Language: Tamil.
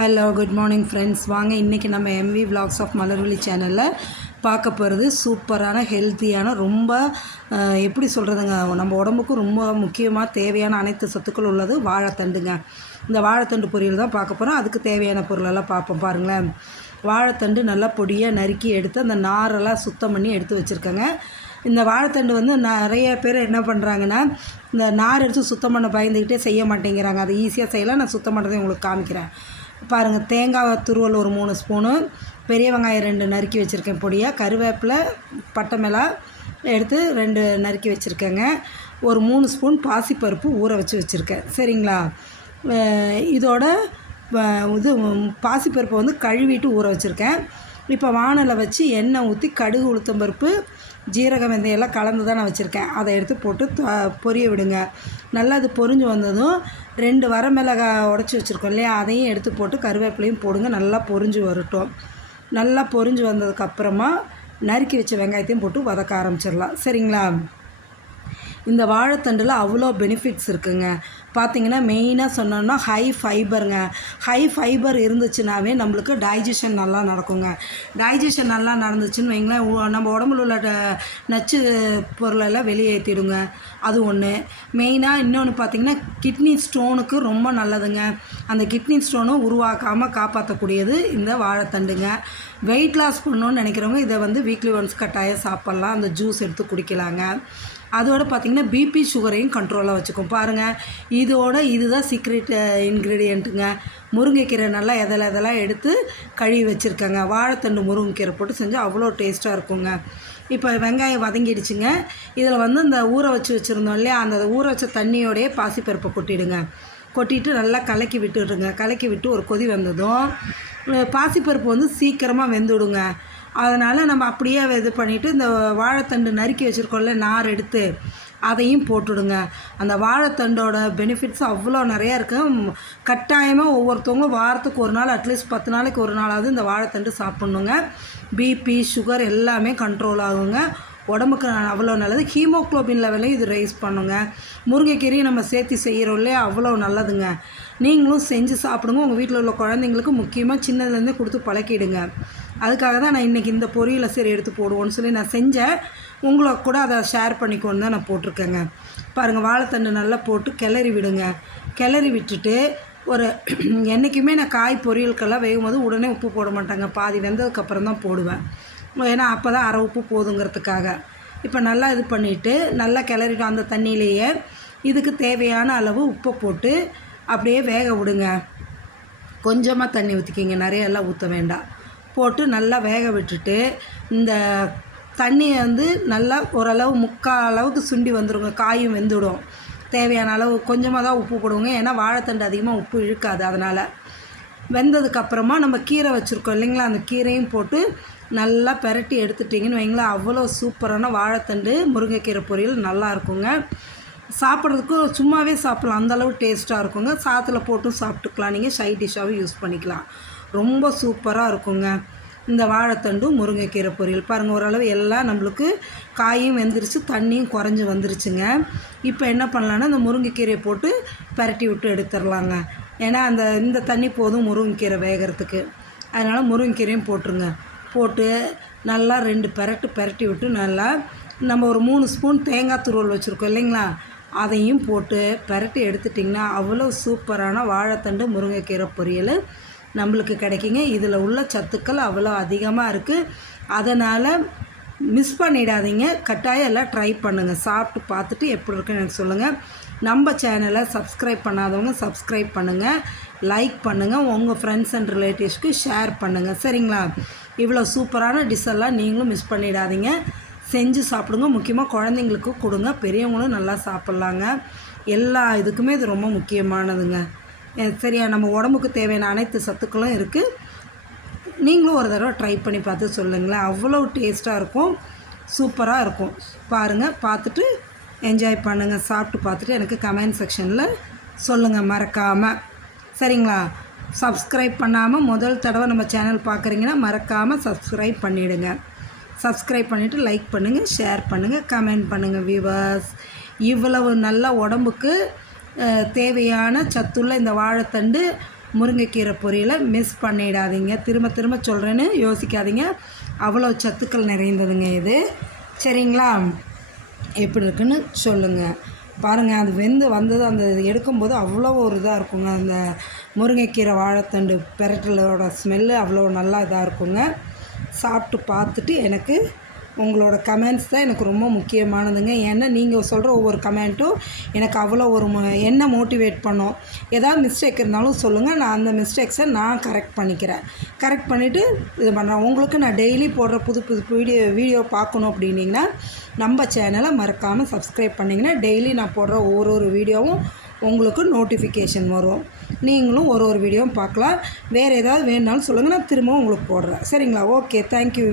Hello good morning friends. வாங்க இன்றைக்கி நம்ம எம்வி விலாக்ஸ் ஆஃப் மலர்விழி சேனலில் பார்க்க போகிறது சூப்பரான ஹெல்த்தியான ரொம்ப எப்படி சொல்கிறதுங்க, நம்ம உடம்புக்கு ரொம்ப முக்கியமாக தேவையான அனைத்து சத்துக்கள் உள்ளது வாழைத்தண்டுங்க. இந்த வாழைத்தண்டு பொரியல் தான் பார்க்க போகிறோம். அதுக்கு தேவையான பொருளெல்லாம் பார்ப்போம் பாருங்களேன். வாழைத்தண்டு நல்லா பொடியாக நறுக்கி எடுத்து அந்த நாரெல்லாம் சுத்தம் பண்ணி எடுத்து வச்சுருக்கேங்க. இந்த வாழைத்தண்டு வந்து நிறைய பேர் என்ன பண்ணுறாங்கன்னா, இந்த நார் எடுத்து சுத்தம் பண்ண பயந்துக்கிட்டே செய்ய மாட்டேங்கிறாங்க. அதை ஈஸியாக செய்யலாம். நான் சுத்தம் பண்ணுறதை உங்களுக்கு காமிக்கிறேன் பாருங்கள். தேங்காய் துருவல் ஒரு 3 ஸ்பூனு, பெரிய வெங்காயம் 2 நறுக்கி வச்சுருக்கேன் பொடியாக, கருவேப்பிலை பட்டை மிளகாய் எடுத்து 2 நறுக்கி வச்சுருக்கேங்க. ஒரு 3 ஸ்பூன் பாசிப்பருப்பு ஊற வச்சுருக்கேன். சரிங்களா? இதோட இது பாசிப்பருப்பை வந்து கழுவிட்டு ஊற வச்சுருக்கேன். இப்போ வானலை வச்சு எண்ணெய் ஊற்றி கடுகு உளுத்தம்பருப்பு ஜீரகம் வெந்தயெல்லாம் கலந்து தான் நான் வச்சுருக்கேன். அதை எடுத்து போட்டு பொரிய விடுங்க. நல்லா அது பொரிஞ்சு வந்ததும் 2 வரமிளகாய் உடச்சி வச்சுருக்கோம் இல்லையா, அதையும் எடுத்து போட்டு கருவேப்பிலையும் போடுங்க. நல்லா பொரிஞ்சு வரட்டும். நல்லா பொரிஞ்சு வந்ததுக்கப்புறமா நறுக்கி வச்ச வெங்காயத்தையும் போட்டு வதக்க ஆரம்பிச்சிடலாம். சரிங்களா? இந்த வாழைத்தண்டில் அவ்வளோ பெனிஃபிட்ஸ் இருக்குதுங்க. பார்த்திங்கன்னா மெயினாக சொன்னோன்னா ஹை ஃபைபருங்க. ஹை ஃபைபர் இருந்துச்சுனாவே நம்மளுக்கு டைஜஷன் நல்லா நடக்குங்க. டைஜஷன் நல்லா நடந்துச்சுன்னு வைங்களேன், நம்ம உடம்புல உள்ள நச்சு பொருளெல்லாம் வெளியேற்றிடுங்க. அது ஒன்று. மெயினாக இன்னொன்று பார்த்திங்கன்னா கிட்னி ஸ்டோனுக்கு ரொம்ப நல்லதுங்க. அந்த கிட்னி ஸ்டோனும் உருவாக்காமல் காப்பாற்றக்கூடியது இந்த வாழைத்தண்டுங்க. வெயிட் லாஸ் பண்ணணுன்னு நினைக்கிறவங்க இதை வந்து வீக்லி ஒன்ஸ் கட்டாயம் சாப்பிட்லாம். அந்த ஜூஸ் எடுத்து குடிக்கலாங்க. அதோடு பார்த்திங்கன்னா பிபி சுகரையும் கண்ட்ரோலாக வச்சுக்கும். பாருங்கள், இதுதான் சீக்ரெட் இன்க்ரீடியண்ட்டுங்க. முருங்கைக்கீரை நல்லா எதெல்லாம் எடுத்து கழுவி வச்சுருக்கேங்க. வாழைத்தண்டு முருங்கைக்கீரை போட்டு செஞ்சால் அவ்வளோ டேஸ்ட்டாக இருக்குங்க. இப்போ வெங்காயம் வதங்கிடுச்சுங்க. இதில் வந்து இந்த ஊற வச்சுருந்தோம் இல்லையா, அந்த ஊற வச்ச தண்ணியோடையே பாசிப்பருப்பை கொட்டிடுங்க. கொட்டிட்டு நல்லா கலக்கி விட்டுடுங்க. கலக்கி விட்டு ஒரு கொதி வந்ததும் பாசிப்பருப்பு வந்து சீக்கிரமாக வெந்துவிடுங்க. அதனால் நம்ம அப்படியே இது பண்ணிவிட்டு இந்த வாழைத்தண்டு நறுக்கி வச்சுருக்கோம்ல நார் எடுத்து அதையும் போட்டுடுங்க. அந்த வாழைத்தண்டோட பெனிஃபிட்ஸ் அவ்வளோ நிறையா இருக்குது. கட்டாயமாக ஒவ்வொருத்தவங்க வாரத்துக்கு ஒரு நாள், அட்லீஸ்ட் 10 நாளைக்கு ஒரு நாளாவது இந்த வாழைத்தண்டு சாப்பிட்ணுங்க. பிபி சுகர் எல்லாமே கண்ட்ரோல் ஆகுங்க. உடம்புக்கு அவ்வளோ நல்லது. ஹீமோக்ளோபின் லெவலையும் இது ரைஸ் பண்ணுங்க. முருங்கைக்கீரையும் நம்ம சேர்த்து செய்கிறோம் இல்லையா, அவ்வளோ நல்லதுங்க. நீங்களும் செஞ்சு சாப்பிடுங்க. உங்கள் வீட்டில் உள்ள குழந்தைங்களுக்கு முக்கியமாக சின்னதுலேருந்தே கொடுத்து பழக்கிடுங்க. அதுக்காக தான் நான் இன்றைக்கி இந்த பொரியலை சரி எடுத்து போடுவோன்னு சொல்லி நான் செஞ்சேன். உங்களுக்கு கூட அதை ஷேர் பண்ணிக்கோன்னு தான் நான் போட்டிருக்கேங்க. பாருங்கள், வாழைத்தண்டு நல்லா போட்டு கிளறி விடுங்க. கிளறி விட்டுட்டு ஒரு என்றைக்குமே நான் காய் பொரியலுக்கெல்லாம் வேகும் போது உடனே உப்பு போட மாட்டாங்க. பாதி வெந்ததுக்கப்புறம் தான் போடுவேன். ஏன்னா அப்போ தான் அரை உப்பு போதுங்கிறதுக்காக. இப்போ நல்லா இது பண்ணிவிட்டு நல்லா கிளறிட்டு அந்த தண்ணியிலேயே இதுக்கு தேவையான அளவு உப்பை போட்டு அப்படியே வேக விடுங்க. கொஞ்சமாக தண்ணி ஊற்றிக்கிங்க, நிறைய எல்லாம் ஊற்ற வேண்டாம். போட்டு நல்லா வேக விட்டுட்டு இந்த தண்ணியை வந்து நல்லா ஓரளவு 3/4 அளவுக்கு சுண்டி வந்துடுங்க. காயும் வெந்துடும். தேவையான அளவு கொஞ்சமாக தான் உப்பு போடுவோங்க. ஏன்னா வாழைத்தண்டு அதிகமாக உப்பு இழுக்காது. அதனால் வெந்ததுக்கப்புறமா நம்ம கீரை வச்சுருக்கோம் இல்லைங்களா, அந்த கீரையும் போட்டு நல்லா பெரட்டி எடுத்துட்டிங்கன்னு வைங்களேன், அவ்வளோ சூப்பரான வாழைத்தண்டு முருங்கைக்கீரை பொரியல் நல்லா இருக்குங்க. சாப்பிட்றதுக்கு சும்மாவே சாப்பிட்லாம், அந்தளவு டேஸ்ட்டாக இருக்குங்க. சாத்தில் போட்டும் சாப்பிட்டுக்கலாம். நீங்கள் சைட் டிஷ்ஷாகவும் யூஸ் பண்ணிக்கலாம். ரொம்ப சூப்பராக இருக்குங்க இந்த வாழைத்தண்டு முருங்கைக்கீரை பொரியல். பாருங்கள், ஓரளவு எல்லாம் நம்மளுக்கு காயும் வெந்துருச்சு, தண்ணியும் குறைஞ்சி வந்துருச்சுங்க. இப்போ என்ன பண்ணலான்னா இந்த முருங்கைக்கீரையை போட்டு பெரட்டி விட்டு எடுத்துடலாங்க. ஏன்னா இந்த தண்ணி போதும் முருங்கைக்கீரை வேகிறதுக்கு. அதனால் முருங்கைக்கீரையும் போட்டுருங்க. போட்டு நல்லா 2 பெரட்டி விட்டு நல்லா நம்ம ஒரு 3 ஸ்பூன் தேங்காய் துருவல் வச்சுருக்கோம் இல்லைங்களா, அதையும் போட்டு பெரட்டி எடுத்துட்டிங்கன்னா அவ்வளோ சூப்பரான வாழைத்தண்டு முருங்கைக்கீரை பொரியல் நம்மளுக்கு கிடைக்குங்க. இதில் உள்ள சத்துக்கள் அவ்வளோ அதிகமாக இருக்குது. அதனால் மிஸ் பண்ணிடாதீங்க. கட்டாயம் எல்லாம் ட்ரை பண்ணுங்கள். சாப்பிட்டு பார்த்துட்டு எப்படி இருக்குன்னு எனக்கு சொல்லுங்கள். நம்ம சேனலை சப்ஸ்கிரைப் பண்ணாதவங்க சப்ஸ்கிரைப் பண்ணுங்கள், லைக் பண்ணுங்கள், உங்கள் ஃப்ரெண்ட்ஸ் அண்ட் ரிலேட்டிவ்ஸ்க்கு ஷேர் பண்ணுங்கள். சரிங்களா? இவ்வளோ சூப்பரான டிஷ்ஷெல்லாம் நீங்களும் மிஸ் பண்ணிடாதீங்க. செஞ்சு சாப்பிடுங்க. முக்கியமாக குழந்தைங்களுக்கு கொடுங்க. பெரியவங்களும் நல்லா சாப்பிட்லாங்க. எல்லா இதுக்குமே இது ரொம்ப முக்கியமானதுங்க. சரியா? நம்ம உடம்புக்கு தேவையான அனைத்து சத்துக்களும் இருக்குது. நீங்களும் ஒரு தடவை ட்ரை பண்ணி பார்த்து சொல்லுங்களேன். அவ்வளோ டேஸ்ட்டாக இருக்கும், சூப்பராக இருக்கும். பாருங்கள், பார்த்துட்டு என்ஜாய் பண்ணுங்கள். சாப்பிட்டு பார்த்துட்டு எனக்கு கமெண்ட் செக்ஷனில் சொல்லுங்கள் மறக்காமல். சரிங்களா? சப்ஸ்கிரைப் பண்ணாமல் முதல் தடவை நம்ம சேனல் பார்க்குறீங்கன்னா மறக்காமல் சப்ஸ்கிரைப் பண்ணிவிடுங்க. சப்ஸ்கிரைப் பண்ணிவிட்டு லைக் பண்ணுங்கள், ஷேர் பண்ணுங்கள், கமெண்ட் பண்ணுங்கள். வியூவர்ஸ், இவ்வளவு நல்ல உடம்புக்கு தேவையான சத்துள்ள இந்த வாழைத்தண்டு முருங்கைக்கீரை பொரியலை மிஸ் பண்ணிடாதீங்க. திரும்ப திரும்ப சொல்கிறேன்னு யோசிக்காதீங்க. அவ்வளோ சத்துக்கள் நிறைந்ததுங்க இது. சரிங்களா? எப்படி இருக்குன்னு சொல்லுங்கள். பாருங்கள், அது வெந்து வந்தது அந்த எடுக்கும்போது அவ்வளோ ஒரு இதாக இருக்குங்க. அந்த முருங்கைக்கீரை வாழைத்தண்டு பெரட்டலோட ஸ்மெல்லு அவ்வளோ நல்லா இதாக இருக்குங்க. சாப்பிட்டு பார்த்துட்டு எனக்கு உங்களோட கமெண்ட்ஸ் தான் எனக்கு ரொம்ப முக்கியமானதுங்க. ஏன்னா நீங்கள் சொல்கிற ஒவ்வொரு கமெண்ட்டும் எனக்கு அவ்வளோ ஒரு என்ன மோட்டிவேட் பண்ணும். ஏதாவது மிஸ்டேக் இருந்தாலும் சொல்லுங்கள், நான் அந்த மிஸ்டேக்ஸை நான் கரெக்ட் பண்ணிக்கிறேன். கரெக்ட் பண்ணிவிட்டு இது பண்ணுறேன். உங்களுக்கு நான் டெய்லி போடுற புது புது வீடியோ பார்க்கணும் அப்படின்னிங்கன்னா நம்ம சேனலை மறக்காமல் சப்ஸ்கிரைப் பண்ணிங்கன்னா டெய்லி நான் போடுற ஒரு வீடியோவும் உங்களுக்கு நோட்டிஃபிகேஷன் வரும். நீங்களும் ஒரு வீடியோவும் பார்க்கலாம். வேறு ஏதாவது வேணுனாலும் சொல்லுங்கள், நான் திரும்பவும் உங்களுக்கு போடுறேன். சரிங்களா? Okay, thank you.